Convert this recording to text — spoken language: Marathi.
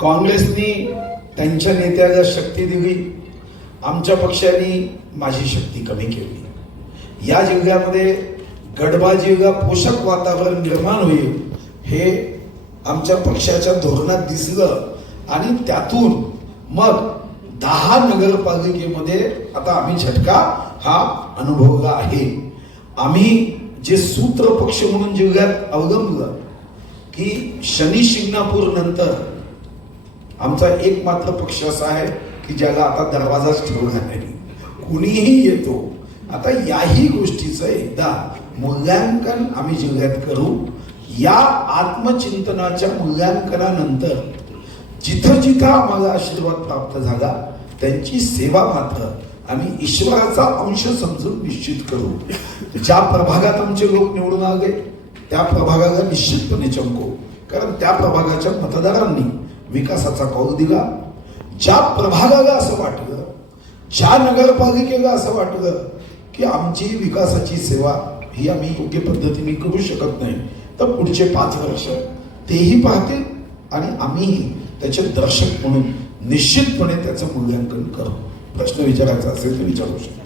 काँग्रेसनी त्यांच्या नेत्याला शक्ती दिली, आमच्या पक्षाने माझी शक्ती कमी केली। या जिल्ह्यामध्ये गडबाजीला पोषक वातावरण निर्माण होईल हे आमच्या पक्षाच्या धोरणात दिसलं आणि त्यातून मग 10 नगरपालिकेमध्ये आता आम्ही झटका हा अनुभवला आहे। आम्ही जे सूत्र पक्ष म्हणून जिल्ह्यात अवलंबलं की शनी शिंगणापूर नंतर आमचा एकमात्र पक्ष असा आहे की ज्याला आता दरवाजाच ठेवला नाही, कुणीही येतो। आता याही गोष्टीचं एकदा मूल्यांकन आम्ही जिल्ह्यात करू। या आत्मचिंतनाच्या मूल्यांकनानंतर जिथं जिथं आम्हाला आशीर्वाद प्राप्त झाला त्यांची सेवा मात्र आम्ही ईश्वराचा अंश समजून निश्चित करू। ज्या प्रभागात आमचे लोक निवडून आले त्या प्रभागाला निश्चितपणे चमकू, कारण त्या प्रभागाच्या मतदारांनी विकासाचा कौल दिला। ज्या प्रभागाला असं वाटलं, ज्या नगरपालिकेला असं वाटलं की आमची विकासाची सेवा ही आम्ही योग्य पद्धतीने करू शकत नाही, तर पुढचे 5 वर्ष तेही पाहतील आणि आम्हीही त्याचे दर्शक म्हणून निश्चितपणे त्याचं मूल्यांकन करू। प्रश्न विचारायचा असेल तर विचारू शकतो।